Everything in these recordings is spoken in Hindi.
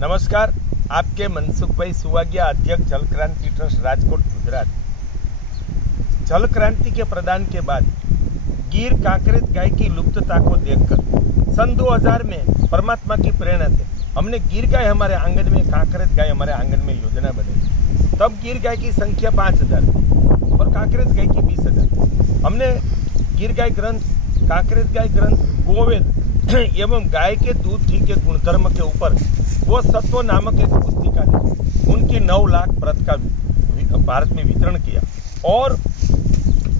नमस्कार, आपके मनसुखभाई सुवागिया, अध्यक्ष जल क्रांति ट्रस्ट राजकोट गुजरात। जल क्रांति के प्रदान के बाद गिर कांकरेज गाय की लुप्तता को देखकर सन 2000 में परमात्मा की प्रेरणा से हमने गिर गाय हमारे आंगन में, कांकरेज गाय हमारे आंगन में योजना बनाई। तब गिर गाय की संख्या 5000 और कांकरेज गाय की 20000। हमने गिर गाय ग्रंथ, कांकरेज गाय ग्रंथ, गोवेद एवं गाय के दूध घी के गुणधर्म के ऊपर वो सत्व नामक एक पुस्तिका दी। उनकी 9 लाख प्रत का भारत में वितरण किया और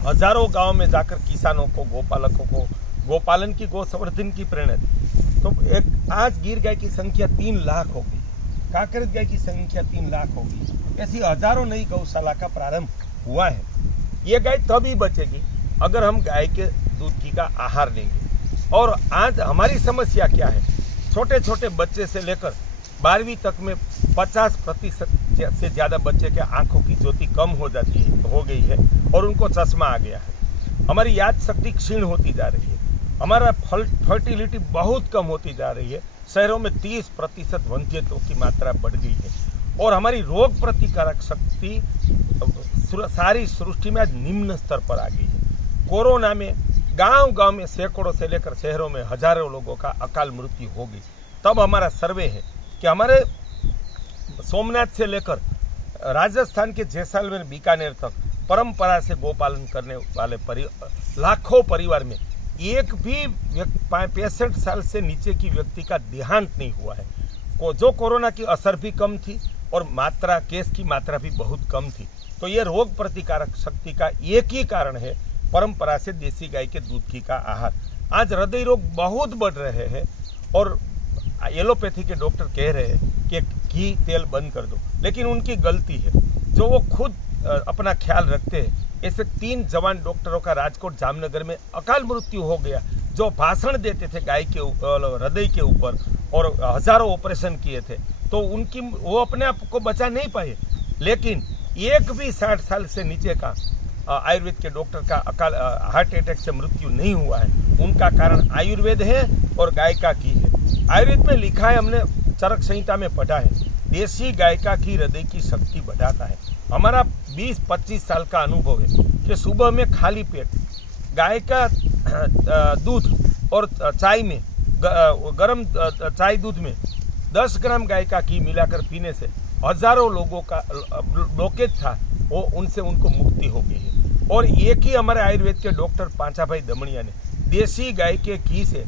हजारों गांव में जाकर किसानों को, गोपालकों को गोपालन की, गौ संवर्धन की प्रेरणा दी। तो आज गिर गाय की संख्या 3 लाख हो गई, कांकरेज गाय की संख्या 3 लाख हो गई। ऐसी हजारों नई गौशाला का प्रारंभ हुआ है। ये गाय तभी बचेगी अगर हम गाय के दूध घी का आहार लेंगे। और आज हमारी समस्या क्या है? छोटे छोटे बच्चे से लेकर 12वीं तक में 50% से ज़्यादा बच्चे के आंखों की ज्योति कम हो गई है और उनको चश्मा आ गया है। हमारी याद शक्ति क्षीण होती जा रही है। हमारा फर्टिलिटी बहुत कम होती जा रही है। शहरों में 30% वंध्यत्व की मात्रा बढ़ गई है और हमारी रोग प्रतिकारक शक्ति सारी सृष्टि में आज निम्न स्तर पर आ गई है। कोरोना में गांव-गांव में सैकड़ों से लेकर शहरों में हजारों लोगों का अकाल मृत्यु हो गई। तब हमारा सर्वे है कि हमारे सोमनाथ से लेकर राजस्थान के जैसलमेर, बीकानेर तक परंपरा से गोपालन करने वाले लाखों परिवार में एक भी 65 साल से नीचे की व्यक्ति का देहांत नहीं हुआ है। जो कोरोना की असर भी कम थी और केस की मात्रा भी बहुत कम थी। तो ये रोग प्रतिकारक शक्ति का एक ही कारण है, परंपरा से देसी गाय के दूध घी का आहार। आज हृदय रोग बहुत बढ़ रहे हैं और एलोपैथी के डॉक्टर कह रहे हैं कि घी तेल बंद कर दो, लेकिन उनकी गलती है। जो वो खुद अपना ख्याल रखते हैं, ऐसे 3 जवान डॉक्टरों का राजकोट, जामनगर में अकाल मृत्यु हो गया, जो भाषण देते थे गाय के हृदय के ऊपर और हजारों ऑपरेशन किए थे। तो वो अपने आप को बचा नहीं पाए। लेकिन एक भी 60 साल से नीचे का आयुर्वेद के डॉक्टर का हार्ट अटैक से मृत्यु नहीं हुआ है। उनका कारण आयुर्वेद है और गाय का घी है। आयुर्वेद में लिखा है, हमने चरक संहिता में पढ़ा है, देसी गाय का घी हृदय की शक्ति बढ़ाता है। हमारा 20-25 साल का अनुभव है कि सुबह में खाली पेट गाय का दूध और चाय में, गर्म चाय दूध में 10 ग्राम गाय का घी मिलाकर पीने से हजारों लोगों का ब्लॉकेज था, वो उनको मुक्ति हो गई है। और एक ही हमारे आयुर्वेद के डॉक्टर पांचाभाई दमड़िया ने देसी गाय के घी से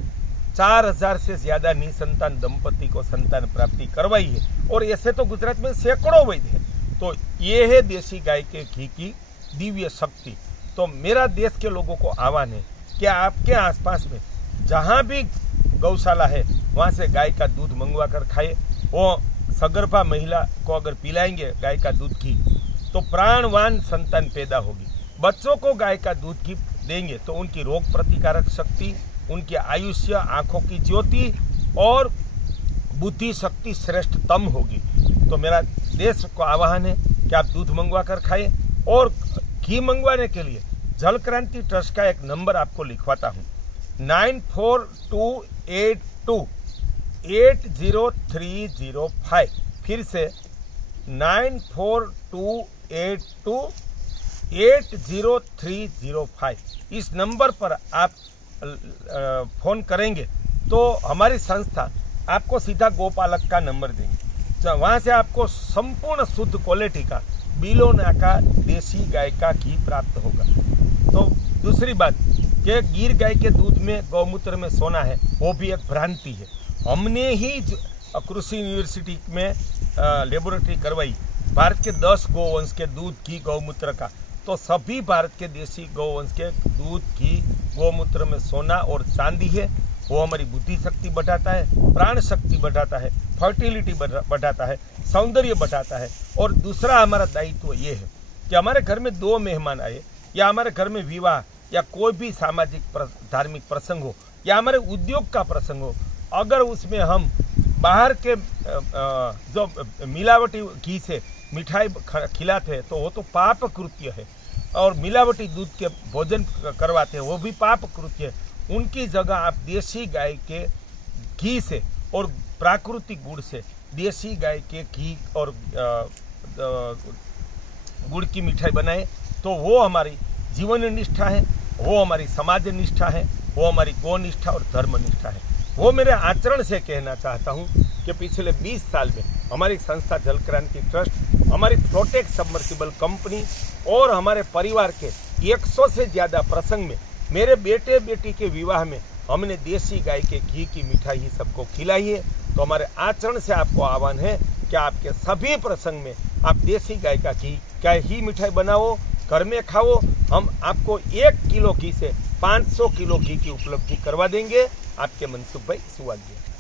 4000 से ज्यादा निसंतान दंपति को संतान प्राप्ति करवाई है। और ऐसे तो गुजरात में सैकड़ों वैद्य हैं। तो ये है देसी गाय के घी की दिव्य शक्ति। तो मेरा देश के लोगों को आह्वान है कि आपके आसपास में जहाँ भी गौशाला है, वहाँ से गाय का दूध मंगवा कर खाए। वो सगर्भा महिला को अगर पिलाएंगे गाय का दूध घी तो प्राणवान संतान पैदा होगी। बच्चों को गाय का दूध घी देंगे तो उनकी रोग प्रतिकारक शक्ति, उनकी आयुष्य, आंखों की ज्योति और बुद्धि शक्ति श्रेष्ठतम होगी। तो मेरा देश को आह्वान है कि आप दूध मंगवा कर खाएं। और घी मंगवाने के लिए जल क्रांति ट्रस्ट का एक नंबर आपको लिखवाता हूँ, 9428280305। फिर से 9428280305। इस नंबर पर आप फोन करेंगे तो हमारी संस्था आपको सीधा गोपालक का नंबर देंगे। वहाँ से आपको संपूर्ण शुद्ध क्वालिटी का बिलोना का देसी गाय का घी प्राप्त होगा। तो दूसरी बात कि गिर गाय के दूध में, गौमूत्र में सोना है, वो भी एक भ्रांति है। हमने ही कृषि यूनिवर्सिटी में लेबोरेटरी करवाई भारत के 10 गौवंश के दूध, घी, गौमूत्र का। तो सभी भारत के देसी गौवंश के दूध, घी, गौमूत्र में सोना और चांदी है। वो हमारी बुद्धि शक्ति बढ़ाता है, प्राण शक्ति बढ़ाता है, फर्टिलिटी बढ़ाता है, सौंदर्य बढ़ाता है। और दूसरा हमारा दायित्व ये है कि हमारे घर में 2 मेहमान आए या हमारे घर में विवाह या कोई भी सामाजिक धार्मिक प्रसंग हो या हमारे उद्योग का प्रसंग हो, अगर उसमें हम बाहर के जो मिलावटी घी से मिठाई खिलाते हैं तो वो तो पाप कृत्य है। और मिलावटी दूध के भोजन करवाते हैं वो भी पाप कृत्य है। उनकी जगह आप देसी गाय के घी से और प्राकृतिक गुड़ से देसी गाय के घी और गुड़ की मिठाई बनाए, तो वो हमारी जीवन निष्ठा है, वो हमारी समाज निष्ठा है, वो हमारी गौ निष्ठा और धर्म निष्ठा है। वो मेरे आचरण से कहना चाहता हूँ कि पिछले 20 साल में हमारी संस्था जल क्रांति ट्रस्ट, हमारी फ्लोटेक सबमर्सिबल कंपनी और हमारे परिवार के 100 से ज़्यादा प्रसंग में, मेरे बेटे बेटी के विवाह में हमने देसी गाय के घी की मिठाई ही सबको खिलाई है। तो हमारे आचरण से आपको आह्वान है कि आपके सभी प्रसंग में आप देसी गाय का घी का ही मिठाई बनाओ, घर में खाओ। हम आपको 1 किलो घी से 500 किलो घी की उपलब्धि करवा देंगे। आपके मनसुख भाई सुवाग्या।